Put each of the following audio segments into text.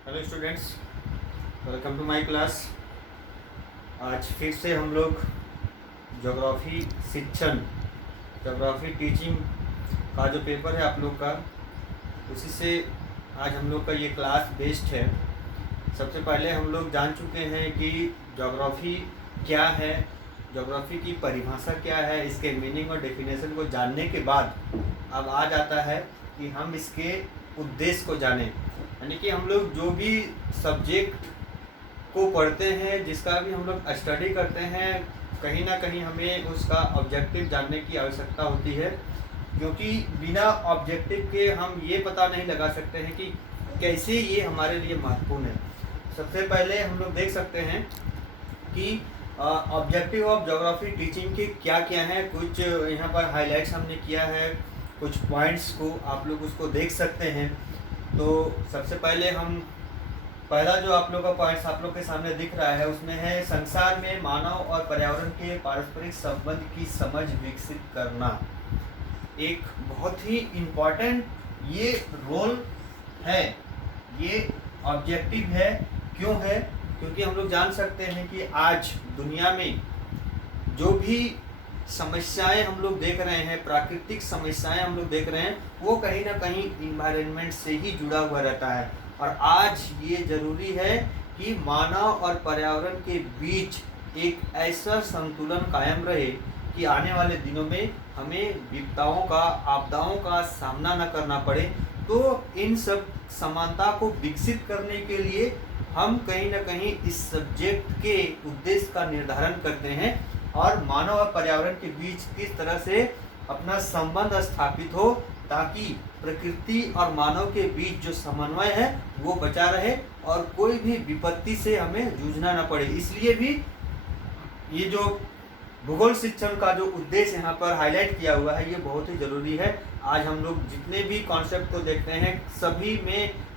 Hello students, welcome to my class. आज फिर से हम लोग ज्योग्राफी शिक्षण, ज्योग्राफी टीचिंग का जो पेपर है आप लोग का, उसी से आज हम लोग का ये क्लास बेस्ड है। सबसे पहले हम लोग जान चुके हैं कि ज्योग्राफी क्या है, ज्योग्राफी की परिभाषा क्या है। इसके मीनिंग और डेफिनेशन को जानने के बाद अब आ जाता है कि हम इसके उद्देश्य को जानें। यानी कि हम लोग जो भी सब्जेक्ट को पढ़ते हैं, जिसका भी हम लोग स्टडी करते हैं, कहीं ना कहीं हमें उसका ऑब्जेक्टिव जानने की आवश्यकता होती है, क्योंकि बिना ऑब्जेक्टिव के हम ये पता नहीं लगा सकते हैं कि कैसे ये हमारे लिए महत्वपूर्ण है। सबसे पहले हम लोग देख सकते हैं कि ऑब्जेक्टिव ऑफ ज्योग्राफी टीचिंग के क्या क्या हैं। कुछ यहाँ पर हाइलाइट्स हमने किया है, कुछ पॉइंट्स को आप लोग उसको देख सकते हैं। तो सबसे पहले हम पहला जो आप लोग का पॉइंट्स आप लोग के सामने दिख रहा है, उसमें है संसार में मानव और पर्यावरण के पारस्परिक संबंध की समझ विकसित करना। एक बहुत ही इम्पोर्टेंट ये रोल है, ये ऑब्जेक्टिव है। क्यों है? क्योंकि हम लोग जान सकते हैं कि आज दुनिया में जो भी समस्याएं हम लोग देख रहे हैं, प्राकृतिक समस्याएं हम लोग देख रहे हैं, वो कहीं ना कहीं इन्वायरमेंट से ही जुड़ा हुआ रहता है। और आज ये जरूरी है कि मानव और पर्यावरण के बीच एक ऐसा संतुलन कायम रहे कि आने वाले दिनों में हमें विपदाओं का, आपदाओं का सामना न करना पड़े। तो इन सब समानता को विकसित करने के लिए हम कहीं ना कहीं इस सब्जेक्ट के उद्देश्य का निर्धारण करते हैं और मानव और पर्यावरण के बीच किस तरह से अपना संबंध स्थापित हो, ताकि प्रकृति और मानव के बीच जो समन्वय है वो बचा रहे और कोई भी विपत्ति से हमें जूझना न पड़े। इसलिए भी ये जो भूगोल शिक्षण का जो उद्देश्य यहाँ पर हाईलाइट किया हुआ है, ये बहुत ही जरूरी है। आज हम लोग जितने भी कॉन्सेप्ट को देखते हैं,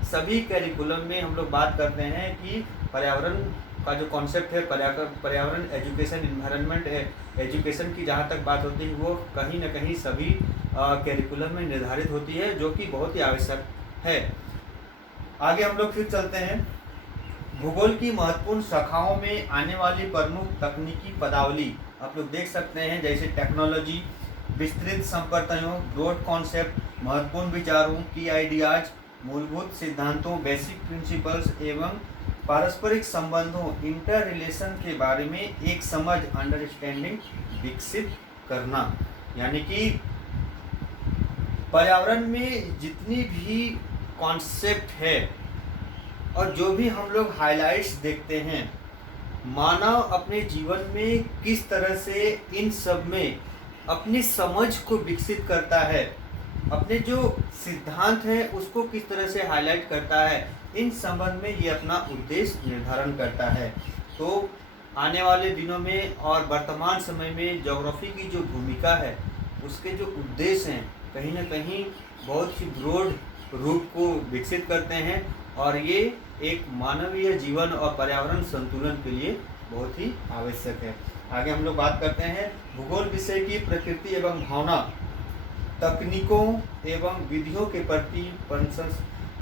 सभी कैरिकुलम में हम लोग बात करते हैं कि पर्यावरण का जो कॉन्सेप्ट है, पर्यावरण एजुकेशन, इन्वायरमेंट एजुकेशन की जहाँ तक बात होती है, वो कहीं ना कहीं सभी कैरिकुलम में निर्धारित होती है, जो कि बहुत ही आवश्यक है। आगे हम लोग फिर चलते हैं। भूगोल की महत्वपूर्ण शाखाओं में आने वाली प्रमुख तकनीकी पदावली आप लोग देख सकते हैं, जैसे टेक्नोलॉजी, विस्तृत संप्रदायों, ब्रॉड कॉन्सेप्ट, महत्वपूर्ण विचारों की आइडियाज, मूलभूत सिद्धांतों, बेसिक प्रिंसिपल्स एवं पारस्परिक संबंधों, इंटर रिलेशन के बारे में एक समझ, अंडरस्टैंडिंग विकसित करना। यानी कि पर्यावरण में जितनी भी कॉन्सेप्ट है और जो भी हम लोग हाइलाइट्स देखते हैं, मानव अपने जीवन में किस तरह से इन सब में अपनी समझ को विकसित करता है, अपने जो सिद्धांत है उसको किस तरह से हाईलाइट करता है, इन संबंध में ये अपना उद्देश्य निर्धारण करता है। तो आने वाले दिनों में और वर्तमान समय में ज्योग्राफी की जो भूमिका है, उसके जो उद्देश्य हैं, कहीं ना कहीं बहुत ही ब्रॉड रूप को विकसित करते हैं और ये एक मानवीय जीवन और पर्यावरण संतुलन के लिए बहुत ही आवश्यक है। आगे हम लोग बात करते हैं भूगोल विषय की प्रकृति एवं भावना, तकनीकों एवं विधियों के प्रति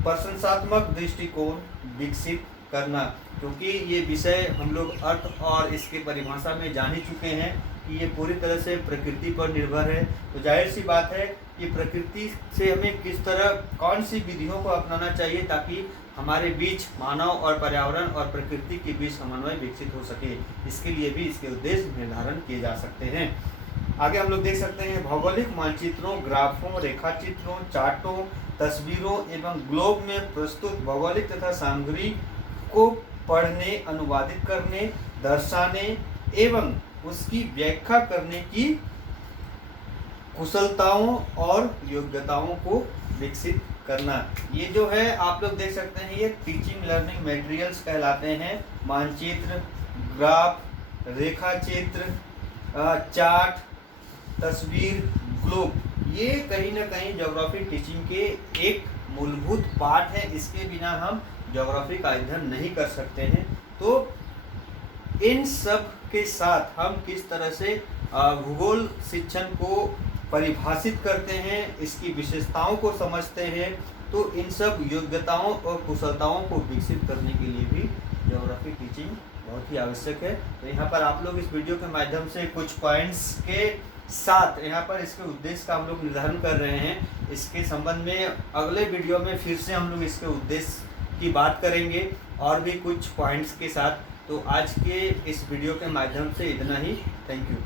प्रशंसात्मक दृष्टिकोण विकसित करना। क्योंकि ये विषय हम लोग अर्थ और इसके परिभाषा में जान ही चुके हैं कि ये पूरी तरह से प्रकृति पर निर्भर है। तो जाहिर सी बात है कि प्रकृति से हमें किस तरह, कौन सी विधियों को अपनाना चाहिए ताकि हमारे बीच मानव और पर्यावरण और प्रकृति के बीच समन्वय विकसित हो सके। इसके लिए भी इसके उद्देश्य निर्धारण किए जा सकते हैं। आगे हम लोग देख सकते हैं भौगोलिक मानचित्रों, ग्राफों, रेखाचित्रों, चार्टों, तस्वीरों एवं ग्लोब में प्रस्तुत भौगोलिक तथा सामग्री को पढ़ने, अनुवादित करने, दर्शाने एवं उसकी व्याख्या करने की कुशलताओं और योग्यताओं को विकसित करना। ये जो है आप लोग देख सकते हैं, ये टीचिंग लर्निंग मटेरियल्स कहलाते हैं। मानचित्र, ग्राफ, रेखाचित्र, चार्ट, तस्वीर, ग्लोब, ये कहीं ना कहीं ज्योग्राफी टीचिंग के एक मूलभूत पार्ट है। इसके बिना हम ज्योग्राफी का अध्ययन नहीं कर सकते हैं। तो इन सब के साथ हम किस तरह से भूगोल शिक्षण को परिभाषित करते हैं, इसकी विशेषताओं को समझते हैं तो इन सब योग्यताओं और कुशलताओं को विकसित करने के लिए भी ज्योग्राफी टीचिंग बहुत ही आवश्यक है। तो यहाँ पर आप लोग इस वीडियो के माध्यम से कुछ पॉइंट्स के साथ यहाँ पर इसके उद्देश्य का हम लोग निर्धारण कर रहे हैं। इसके संबंध में अगले वीडियो में फिर से हम लोग इसके उद्देश्य की बात करेंगे और भी कुछ पॉइंट्स के साथ। तो आज के इस वीडियो के माध्यम से इतना ही। Thank you.